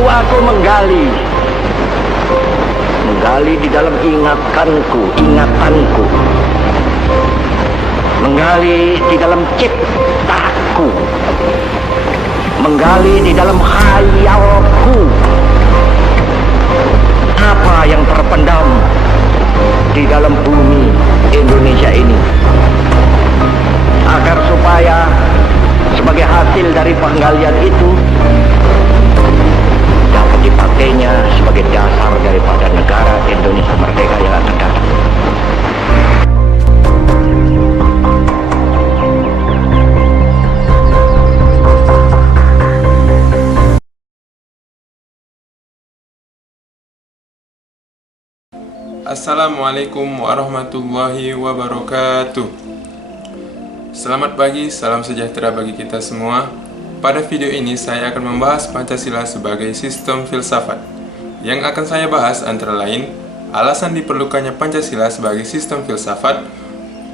itu aku menggali di dalam ingatanku, menggali di dalam ciptaku, menggali di dalam khayalku, apa yang terpendam di dalam bumi Indonesia ini, agar supaya sebagai hasil dari penggalian itu dapat dipakainya sebagai dasar daripada negara Indonesia merdeka yang akan datang. Assalamualaikum warahmatullahi wabarakatuh. Selamat pagi, salam sejahtera bagi kita semua. Pada video ini saya akan membahas Pancasila sebagai sistem filsafat. Yang akan saya bahas antara lain alasan diperlukannya Pancasila sebagai sistem filsafat,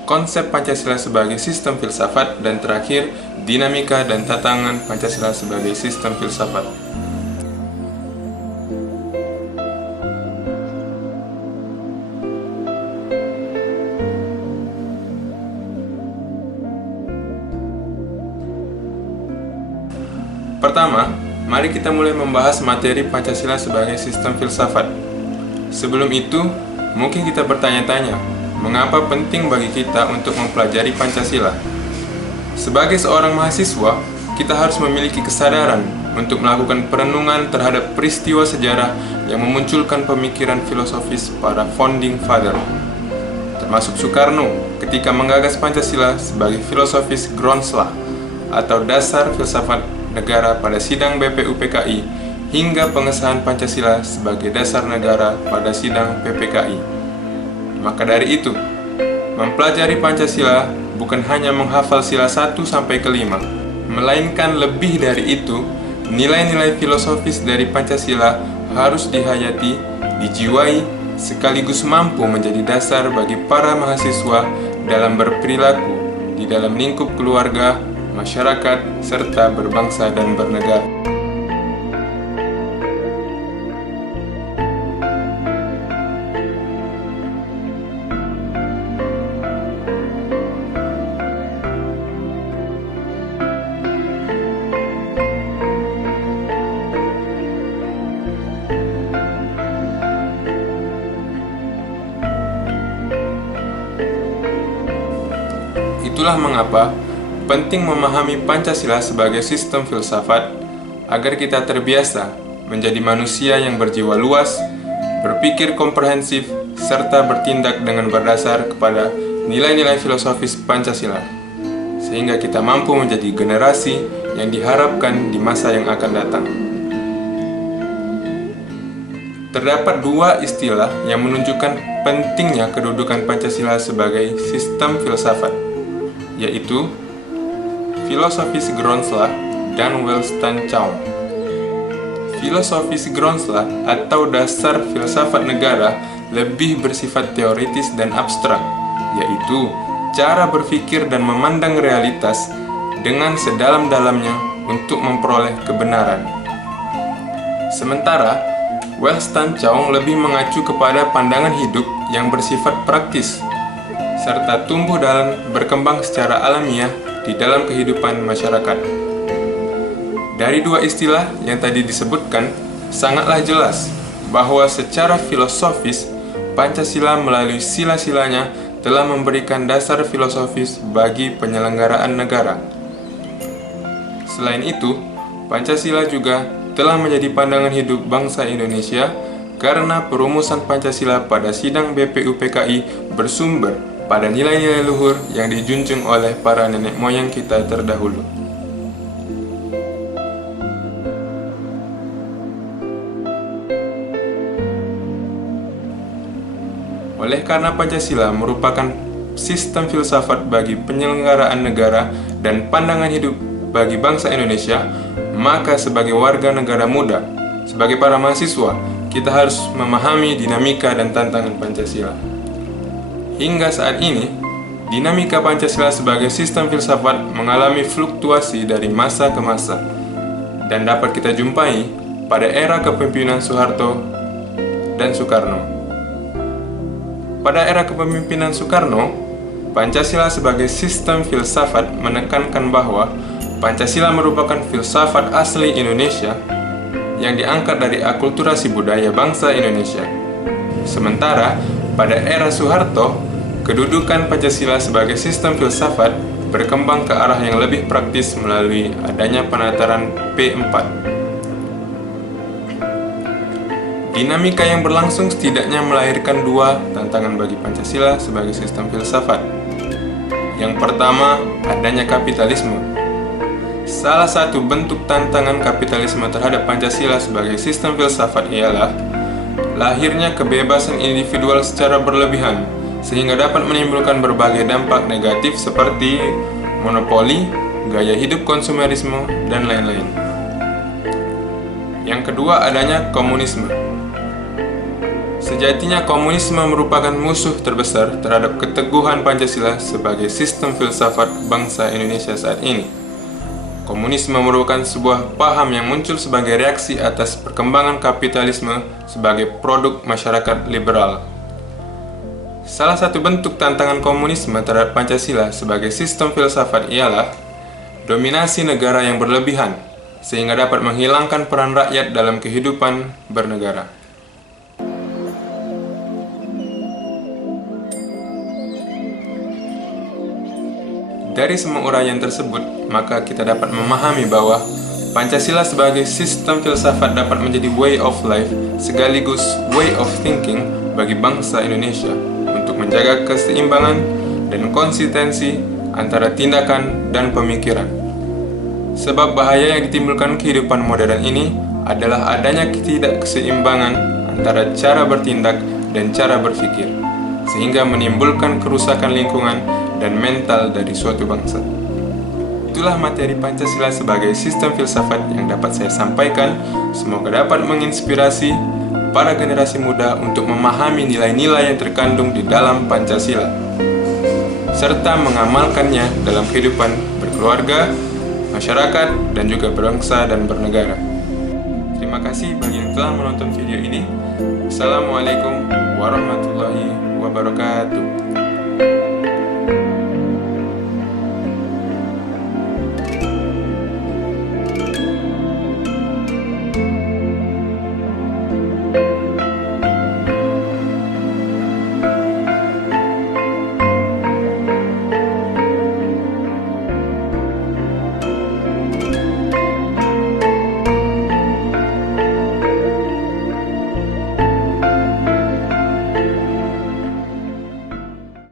konsep Pancasila sebagai sistem filsafat, dan terakhir dinamika dan tantangan Pancasila sebagai sistem filsafat. Pertama, mari kita mulai membahas materi Pancasila sebagai sistem filsafat. Sebelum itu, mungkin kita bertanya-tanya, mengapa penting bagi kita untuk mempelajari Pancasila? Sebagai seorang mahasiswa, kita harus memiliki kesadaran untuk melakukan perenungan terhadap peristiwa sejarah yang memunculkan pemikiran filosofis para founding father, termasuk Soekarno ketika menggagas Pancasila sebagai filosofis Groundslah atau dasar filsafat negara pada sidang BPUPKI hingga pengesahan Pancasila sebagai dasar negara pada sidang PPKI. Maka dari itu, mempelajari Pancasila bukan hanya menghafal sila 1 sampai ke 5, melainkan lebih dari itu, nilai-nilai filosofis dari Pancasila harus dihayati, dijiwai, sekaligus mampu menjadi dasar bagi para mahasiswa dalam berperilaku di dalam lingkup keluarga, masyarakat, serta berbangsa dan bernegara. Itulah mengapa penting memahami Pancasila sebagai sistem filsafat agar kita terbiasa menjadi manusia yang berjiwa luas, berpikir komprehensif, serta bertindak dengan berdasar kepada nilai-nilai filosofis Pancasila, sehingga kita mampu menjadi generasi yang diharapkan di masa yang akan datang. Terdapat dua istilah yang menunjukkan pentingnya kedudukan Pancasila sebagai sistem filsafat, yaitu filosofis Groundslah dan Welstanschauung. Filosofis Groundslah atau dasar filsafat negara lebih bersifat teoritis dan abstrak, yaitu cara berpikir dan memandang realitas dengan sedalam-dalamnya untuk memperoleh kebenaran. Sementara Welstanschauung lebih mengacu kepada pandangan hidup yang bersifat praktis, serta tumbuh dan berkembang secara alamiah di dalam kehidupan masyarakat. Dari dua istilah yang tadi disebutkan, sangatlah jelas bahwa secara filosofis, Pancasila melalui sila-silanya telah memberikan dasar filosofis bagi penyelenggaraan negara. Selain itu, Pancasila juga telah menjadi pandangan hidup bangsa Indonesia karena perumusan Pancasila pada sidang BPUPKI bersumber pada nilai-nilai luhur yang dijunjung oleh para nenek moyang kita terdahulu. Oleh karena Pancasila merupakan sistem filsafat bagi penyelenggaraan negara dan pandangan hidup bagi bangsa Indonesia, maka sebagai warga negara muda, sebagai para mahasiswa, kita harus memahami dinamika dan tantangan Pancasila. Hingga saat ini, dinamika Pancasila sebagai sistem filsafat mengalami fluktuasi dari masa ke masa, dan dapat kita jumpai pada era kepemimpinan Soeharto dan Soekarno. Pada era kepemimpinan Soekarno, Pancasila sebagai sistem filsafat menekankan bahwa Pancasila merupakan filsafat asli Indonesia yang diangkat dari akulturasi budaya bangsa Indonesia. Sementara pada era Soeharto, kedudukan Pancasila sebagai sistem filsafat berkembang ke arah yang lebih praktis melalui adanya penataran P4. Dinamika yang berlangsung setidaknya melahirkan dua tantangan bagi Pancasila sebagai sistem filsafat. Yang pertama, adanya kapitalisme. Salah satu bentuk tantangan kapitalisme terhadap Pancasila sebagai sistem filsafat ialah lahirnya kebebasan individual secara berlebihan, sehingga dapat menimbulkan berbagai dampak negatif seperti monopoli, gaya hidup konsumerisme, dan lain-lain. Yang kedua, adanya komunisme. Sejatinya komunisme merupakan musuh terbesar terhadap keteguhan Pancasila sebagai sistem filsafat bangsa Indonesia saat ini. Komunisme merupakan sebuah paham yang muncul sebagai reaksi atas perkembangan kapitalisme sebagai produk masyarakat liberal. Salah satu bentuk tantangan komunisme terhadap Pancasila sebagai sistem filsafat ialah dominasi negara yang berlebihan, sehingga dapat menghilangkan peran rakyat dalam kehidupan bernegara. Dari semua uraian tersebut, maka kita dapat memahami bahwa Pancasila sebagai sistem filsafat dapat menjadi way of life sekaligus way of thinking bagi bangsa Indonesia untuk menjaga keseimbangan dan konsistensi antara tindakan dan pemikiran. Sebab bahaya yang ditimbulkan kehidupan modern ini adalah adanya ketidakseimbangan antara cara bertindak dan cara berpikir, sehingga menimbulkan kerusakan lingkungan dan mental dari suatu bangsa. Itulah materi Pancasila sebagai sistem filsafat yang dapat saya sampaikan. Semoga dapat menginspirasi para generasi muda untuk memahami nilai-nilai yang terkandung di dalam Pancasila, serta mengamalkannya dalam kehidupan berkeluarga, masyarakat, dan juga berbangsa dan bernegara. Terima kasih bagi yang telah menonton video ini. Assalamualaikum warahmatullahi wabarakatuh.